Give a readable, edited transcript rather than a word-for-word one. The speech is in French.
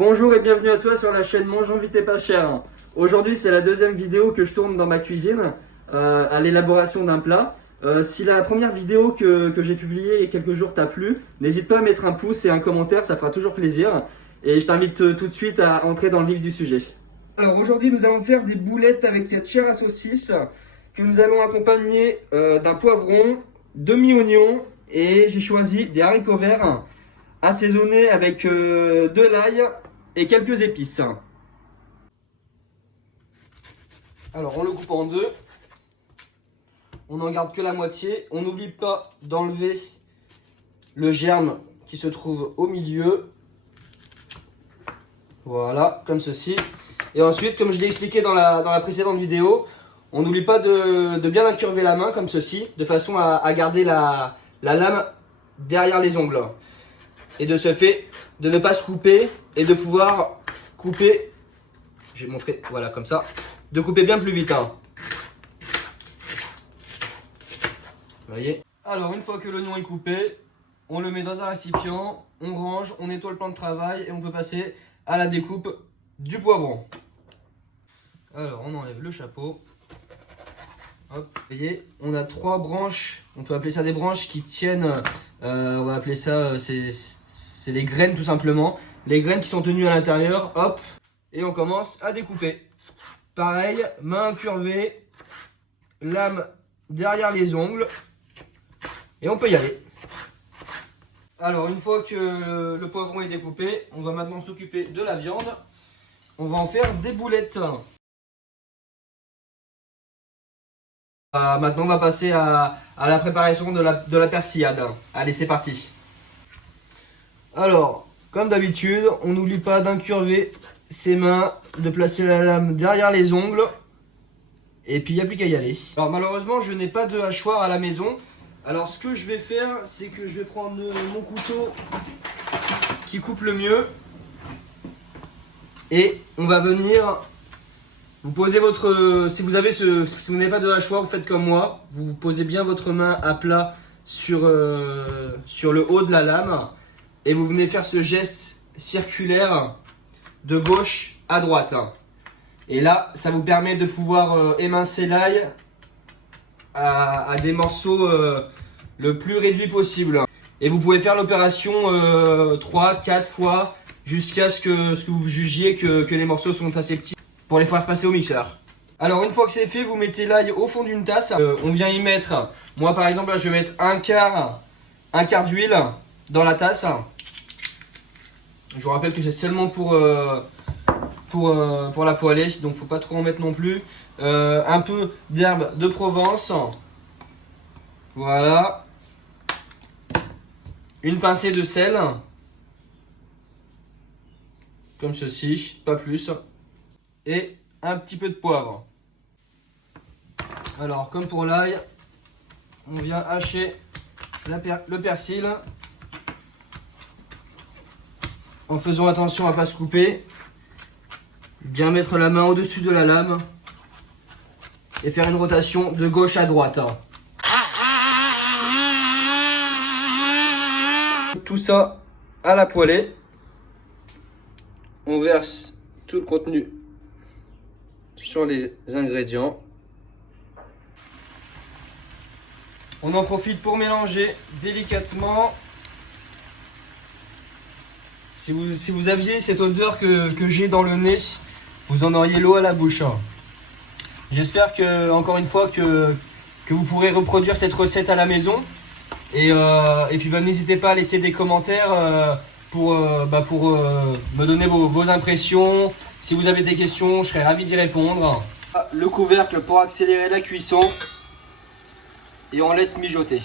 Bonjour et bienvenue à toi sur la chaîne Mangeons vite et pas cher. Aujourd'hui c'est la deuxième vidéo que je tourne dans ma cuisine à l'élaboration d'un plat. Si la première vidéo que j'ai publiée il y a quelques jours t'a plu, n'hésite pas à mettre un pouce et un commentaire, ça fera toujours plaisir. Et je t'invite tout de suite à entrer dans le vif du sujet. Alors aujourd'hui nous allons faire des boulettes avec cette chair à saucisse que nous allons accompagner d'un poivron, demi-oignon et j'ai choisi des haricots verts assaisonnés avec de l'ail et quelques épices. Alors on le coupe en deux. On n'en garde que la moitié. On n'oublie pas d'enlever le germe qui se trouve au milieu. Voilà, comme ceci. Et ensuite, comme je l'ai expliqué dans la précédente vidéo, on n'oublie pas de bien incurver la main comme ceci, de façon à garder la lame derrière les ongles. Et de ce fait, de ne pas se couper et de pouvoir couper, je vais montrer, voilà, comme ça, de couper bien plus vite. Hein. Vous voyez? Alors, une fois que l'oignon est coupé, on le met dans un récipient, on range, on nettoie le plan de travail et on peut passer à la découpe du poivron. Alors, on enlève le chapeau. Hop, vous voyez, on a trois branches, on peut appeler ça des branches qui tiennent, on va appeler ça, c'est les graines tout simplement. Les graines qui sont tenues à l'intérieur, hop, et on commence à découper. Pareil, main incurvée, lame derrière les ongles, et on peut y aller. Alors, une fois que le poivron est découpé, on va maintenant s'occuper de la viande. On va en faire des boulettes. Maintenant, on va passer à la préparation de la persillade. Allez, c'est parti. Alors, comme d'habitude, on n'oublie pas d'incurver ses mains, de placer la lame derrière les ongles. Et puis, il n'y a plus qu'à y aller. Alors, malheureusement, je n'ai pas de hachoir à la maison. Alors, ce que je vais faire, c'est que je vais prendre mon couteau qui coupe le mieux. Et on va venir... Vous posez votre... Si vous n'avez pas de hachoir, vous faites comme moi. Vous posez bien votre main à plat sur le haut de la lame. Et vous venez faire ce geste circulaire de gauche à droite. Et là, ça vous permet de pouvoir émincer l'ail à des morceaux le plus réduits possible. Et vous pouvez faire l'opération 3-4 fois jusqu'à ce que vous jugiez que les morceaux sont assez petits pour les faire passer au mixeur. Alors une fois que c'est fait, vous mettez l'ail au fond d'une tasse. On vient y mettre, moi par exemple là je vais mettre un quart d'huile dans la tasse. Je vous rappelle que c'est seulement pour la poêler, donc faut pas trop en mettre non plus. Un peu d'herbe de Provence. Voilà. Une pincée de sel. Comme ceci, pas plus. Et un petit peu de poivre. Alors, comme pour l'ail, on vient hacher le persil en faisant attention à ne pas se couper. Bien mettre la main au-dessus de la lame et faire une rotation de gauche à droite. Tout ça à la poêlée. On verse tout le contenu sur les ingrédients. On en profite pour mélanger délicatement. Si vous aviez cette odeur que j'ai dans le nez, vous en auriez l'eau à la bouche. J'espère que, encore une fois, que vous pourrez reproduire cette recette à la maison. Et puis n'hésitez pas à laisser des commentaires pour me donner vos impressions. Si vous avez des questions, je serai ravi d'y répondre. Le couvercle pour accélérer la cuisson. Et on laisse mijoter.